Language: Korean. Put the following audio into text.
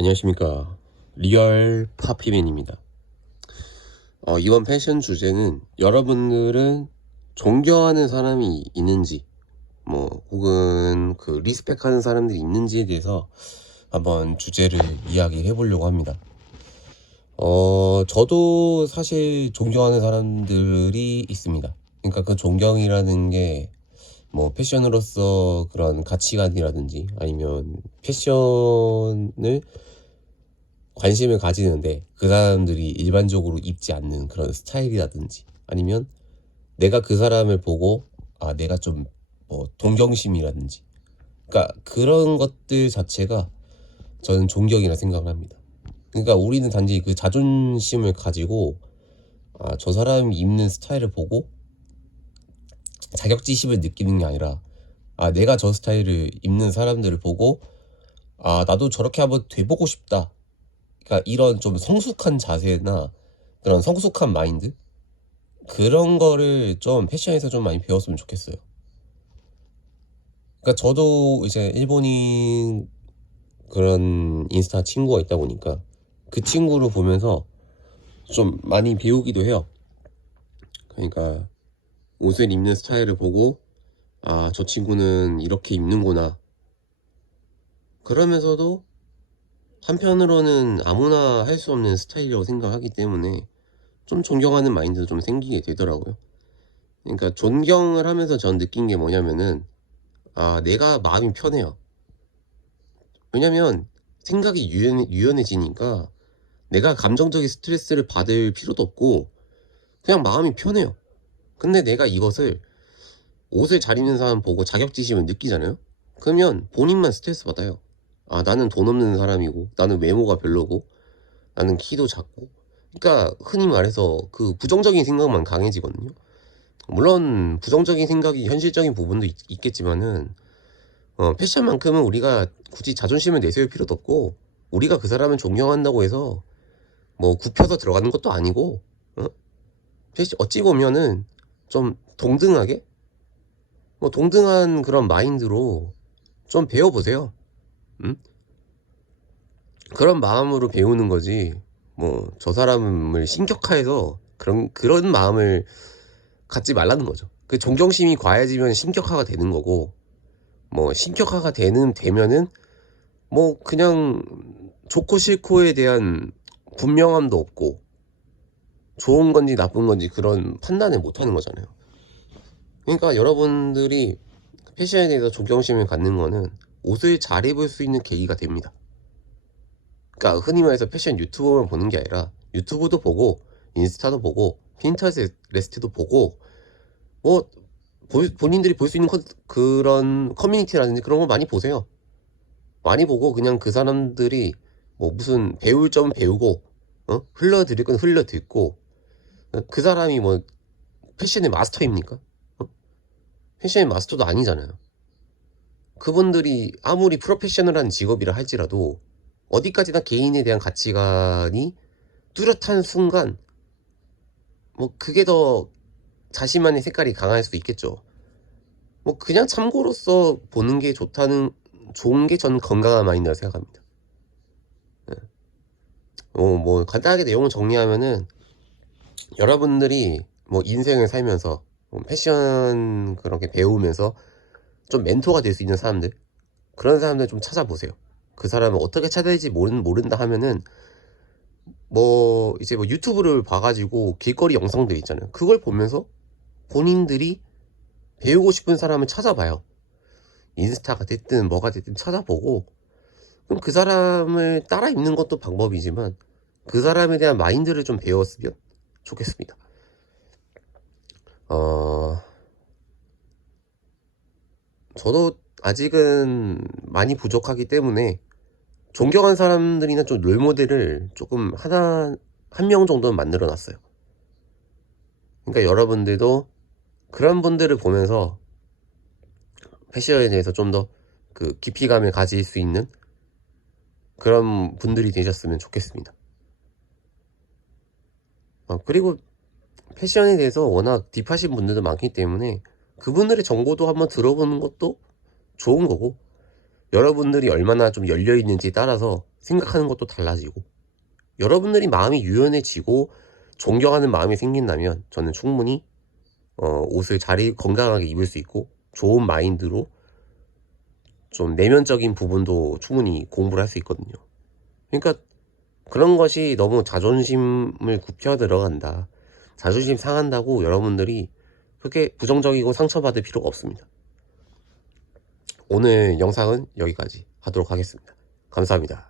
안녕하십니까. 리얼 파피맨입니다. 어, 이번 패션 주제는 여러분들은 존경하는 사람이 있는지 뭐 혹은 그 리스펙하는 사람들이 있는지에 대해서 한번 주제를 이야기해 보려고 합니다. 어 저도 사실 존경하는 사람들이 있습니다. 그러니까 그 존경이라는 게 뭐 패션으로서 그런 가치관이라든지 아니면 패션을 관심을 가지는데 그 사람들이 일반적으로 입지 않는 그런 스타일이라든지 아니면 내가 그 사람을 보고 아 내가 좀 뭐 동경심이라든지 그러니까 그런 것들 자체가 저는 존경이라 생각을 합니다. 그러니까 우리는 단지 그 자존심을 가지고 아 저 사람이 입는 스타일을 보고 자격지심을 느끼는 게 아니라 아 내가 저 스타일을 입는 사람들을 보고 아 나도 저렇게 한번 돼보고 싶다 그러니까 이런 좀 성숙한 자세나 그런 성숙한 마인드 그런 거를 좀 패션에서 좀 많이 배웠으면 좋겠어요. 그러니까 저도 이제 일본인 그런 인스타 친구가 있다 보니까 그 친구를 보면서 좀 많이 배우기도 해요. 그러니까 옷을 입는 스타일을 보고 아, 저 친구는 이렇게 입는구나. 그러면서도 한편으로는 아무나 할 수 없는 스타일이라고 생각하기 때문에 좀 존경하는 마인드도 좀 생기게 되더라고요. 그러니까 존경을 하면서 전 느낀 게 뭐냐면은 아 내가 마음이 편해요. 왜냐면 생각이 유연, 유연해지니까 내가 감정적인 스트레스를 받을 필요도 없고 그냥 마음이 편해요. 근데 내가 이것을 옷을 잘 입는 사람 보고 자격지심을 느끼잖아요. 그러면 본인만 스트레스 받아요. 아, 나는 돈 없는 사람이고, 나는 외모가 별로고, 나는 키도 작고. 그러니까 흔히 말해서 그 부정적인 생각만 강해지거든요. 물론 부정적인 생각이 현실적인 부분도 있, 있겠지만은 어, 패션만큼은 우리가 굳이 자존심을 내세울 필요도 없고 우리가 그 사람을 존경한다고 해서 뭐 굽혀서 들어가는 것도 아니고 어? 패션 어찌 보면은 좀 동등하게 뭐 동등한 그런 마인드로 좀 배워보세요. 음? 그런 마음으로 배우는 거지. 뭐 저 사람을 신격화해서 그런 그런 마음을 갖지 말라는 거죠. 그 존경심이 과해지면 신격화가 되는 거고 뭐 신격화가 되는 되면은 뭐 그냥 좋고 싫고에 대한 분명함도 없고 좋은 건지 나쁜 건지 그런 판단을 못 하는 거잖아요. 그러니까 여러분들이 패션에 대해서 존경심을 갖는 거는 옷을 잘 입을 수 있는 계기가 됩니다. 그러니까 흔히 말해서 패션 유튜버만 보는 게 아니라 유튜브도 보고 인스타도 보고 핀터레스트도 보고 뭐 보- 본인들이 볼 수 있는 컨- 그런 커뮤니티라든지 그런 거 많이 보세요. 많이 보고 그냥 그 사람들이 뭐 무슨 배울 점 배우고 어? 흘러들일 건 흘러듣고 어? 그 사람이 뭐 패션의 마스터입니까? 어? 패션의 마스터도 아니잖아요. 그분들이 아무리 프로페셔널한 직업이라 할지라도 어디까지나 개인에 대한 가치관이 뚜렷한 순간 뭐 그게 더 자신만의 색깔이 강할 수 있겠죠. 뭐 그냥 참고로서 보는 게 좋다는 좋은 게 저는 건강한 마인드라 생각합니다. 예. 어, 뭐 간단하게 내용을 정리하면은 여러분들이 뭐 인생을 살면서 뭐 패션 그렇게 배우면서 좀 멘토가 될 수 있는 사람들 그런 사람들 좀 찾아보세요. 그 사람을 어떻게 찾아야 될지 모른, 모른다 하면은 뭐 이제 뭐 유튜브를 봐가지고 길거리 영상들 있잖아요. 그걸 보면서 본인들이 배우고 싶은 사람을 찾아봐요. 인스타가 됐든 뭐가 됐든 찾아보고 그럼 그 사람을 따라 입는 것도 방법이지만 그 사람에 대한 마인드를 좀 배웠으면 좋겠습니다. 어, 저도 아직은 많이 부족하기 때문에 존경한 사람들이나 좀 롤모델을 조금 하나, 한 명 정도는 만들어 놨어요. 그러니까 여러분들도 그런 분들을 보면서 패션에 대해서 좀 더 그 깊이감을 가질 수 있는 그런 분들이 되셨으면 좋겠습니다. 어, 그리고 패션에 대해서 워낙 딥하신 분들도 많기 때문에 그분들의 정보도 한번 들어보는 것도 좋은 거고 여러분들이 얼마나 좀 열려 있는지 따라서 생각하는 것도 달라지고 여러분들이 마음이 유연해지고 존경하는 마음이 생긴다면 저는 충분히 어, 옷을 잘 입- 건강하게 입을 수 있고 좋은 마인드로 좀 내면적인 부분도 충분히 공부를 할 수 있거든요. 그러니까 그런 것이 너무 자존심을 굽혀 들어간다. 자존심 상한다고 여러분들이 그렇게 부정적이고 상처받을 필요가 없습니다. 오늘 영상은 여기까지 하도록 하겠습니다. 감사합니다.